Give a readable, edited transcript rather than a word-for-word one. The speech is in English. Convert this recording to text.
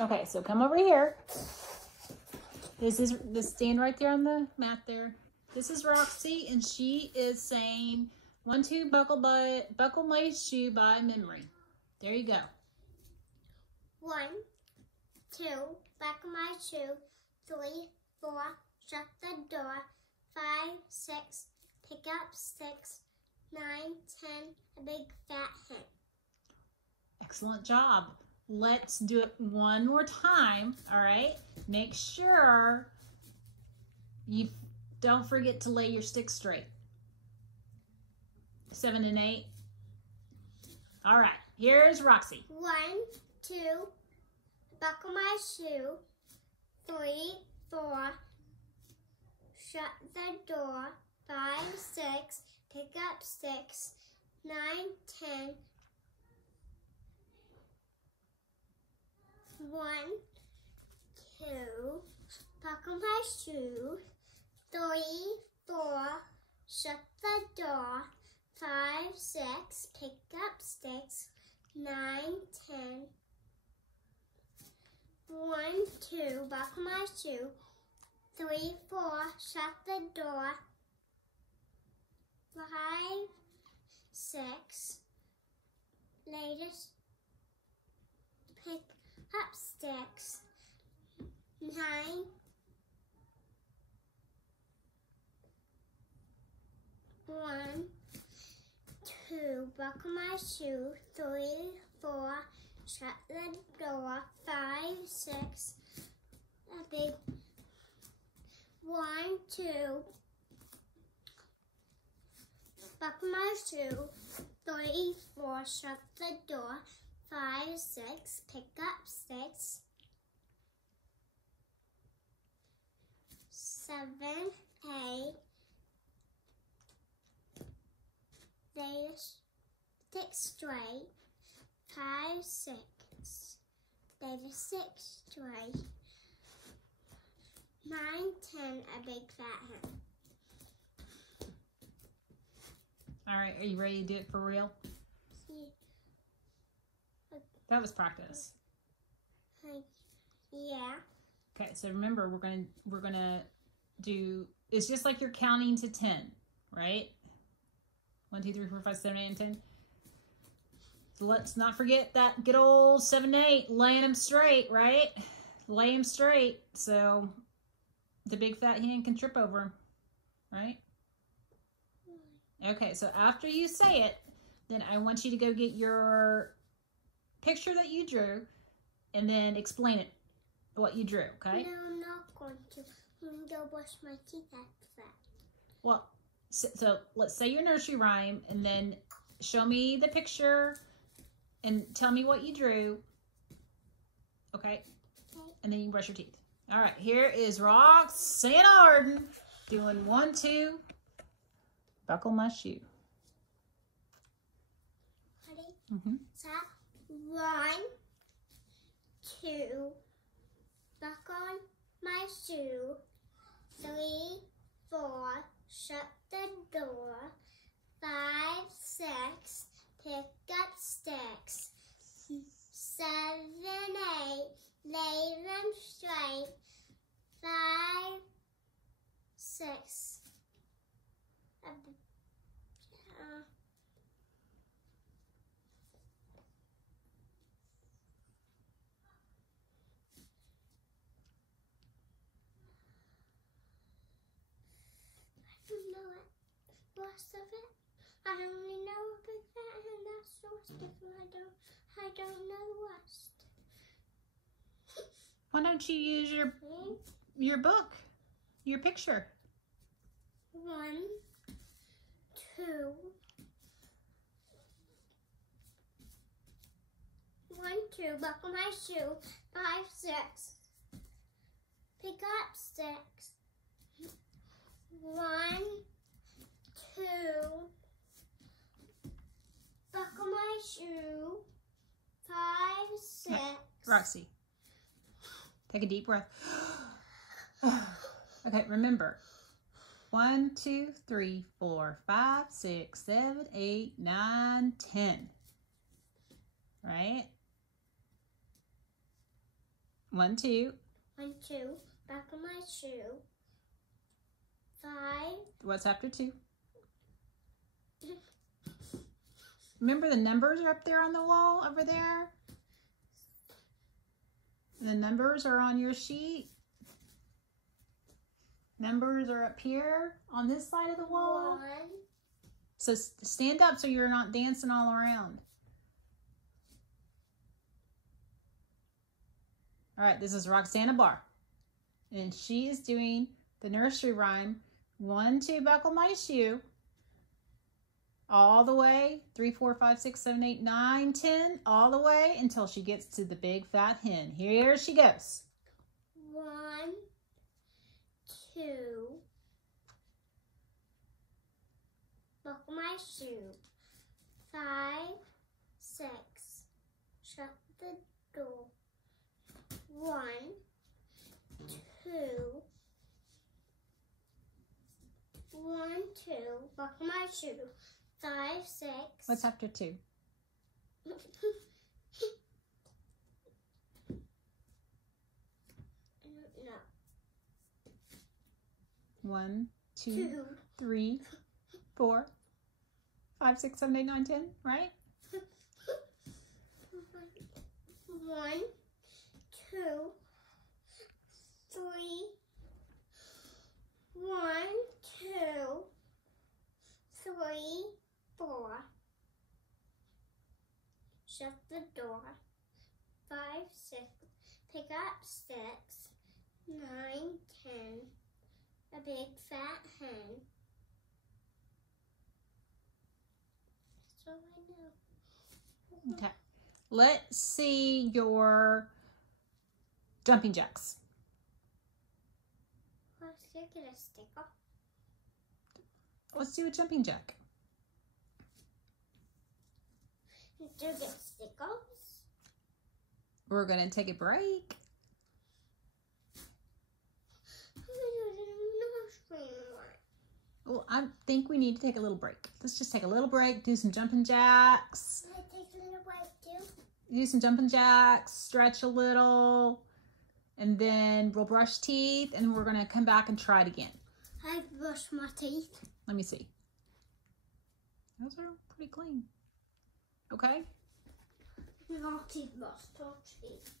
Okay, so come over here. This stand right there on the mat there. This is Roxy, and she is saying 1, 2, buckle my shoe by memory. There you go. 1, 2, buckle my shoe. 3, 4, shut the door. 5, 6, pick up sticks. 9, 10, a big fat hen. Excellent job. Let's do it one more time, all right? Make sure you don't forget to lay your sticks straight. 7 and 8. All right, here's Roxy. 1, 2, buckle my shoe. 3, 4, shut the door. 5, 6, pick up sticks. 9, 10, 1, 2, buckle my shoe. 3, 4, shut the door. 5, 6, pick up sticks. 9, 10, 1, 2, buckle my shoe. 3, 4, shut the door. 5, 6, latest, pick up sticks. 9, 1, 2, buckle my shoe. 3, 4, shut the door. 5, 6, a big 1, 2, buckle my shoe. 3, 4, shut the door. 5, 6, pick up sticks. 7, 8, lay the sticks straight. 5, 6, lay the sticks straight. 9, 10, a big fat hen. All right, are you ready to do it for real? That was practice. Yeah. Okay, so remember we're gonna do, it's just like you're counting to 10, right? 1, 2, 3, 4, 5, 7, 8, and 10. So let's not forget that good old 7, 8, laying them straight, right? Lay them straight so the big fat hen can trip over them, right? Okay, so after you say it, then I want you to go get your picture that you drew and then explain it, what you drew, okay? No, I'm not going to. I'm going to go brush my teeth after that. Well, so let's say your nursery rhyme and then show me the picture and tell me what you drew, okay? And then you brush your teeth. All right, here is Roxanna Arden doing 1, 2, buckle my shoe. Ready? Mm-hmm. So, 1, 2, buckle my shoe. 3, 4, shut the door. 5, 6, pick up sticks. 7, 8, lay them straight. 5, 6. I don't know the rest of it. I only know a big fat hen. That's the rest of it. I don't know the rest. Why don't you use your book, your picture? 1, 2, 1, 2, buckle my shoe. 5, 6, pick up sticks. 1, 2, buckle my shoe. 5, 6. Roxy, take a deep breath. Okay, remember. 1, 2, 3, 4, 5, 6, 7, 8, 9, 10. Right? 1, 2. 1, 2. Back of my shoe. 5. What's after 2? Remember the numbers are up there on the wall over there? The numbers are on your sheet. Numbers are up here on this side of the wall. 1. So stand up so you're not dancing all around. All right, this is Roxana Barr. And she is doing the nursery rhyme, 1, 2, buckle my shoe. All the way, 3, 4, 5, 6, 7, 8, 9, 10, all the way until she gets to the big fat hen. Here she goes. 1, 2. Buckle my shoe. 5, 6. Shut the door. 1, 2. 1, 2. Buckle my shoe. 5, 6. What's after 2? I don't know. 1, 2, 3, 4, 5, 6, 7, 8, 9, 10, right? 1, 2, 3. 1, 2, 3, 4. Shut the door. 5, 6. Pick up 6. 9, 10. A big fat hen. That's all I know. Okay. Let's see your jumping jacks. Let's get a sticker. Let's do a jumping jack. Do you get stickers? We're going to take a break. Well, I think we need to take a little break. Let's just take a little break, do some jumping jacks. Can I take a little break too? Do some jumping jacks, stretch a little, and then we'll brush teeth, and we're going to come back and try it again. I brushed my teeth. Let me see. Those are pretty clean. Okay? Naughty brushed her teeth.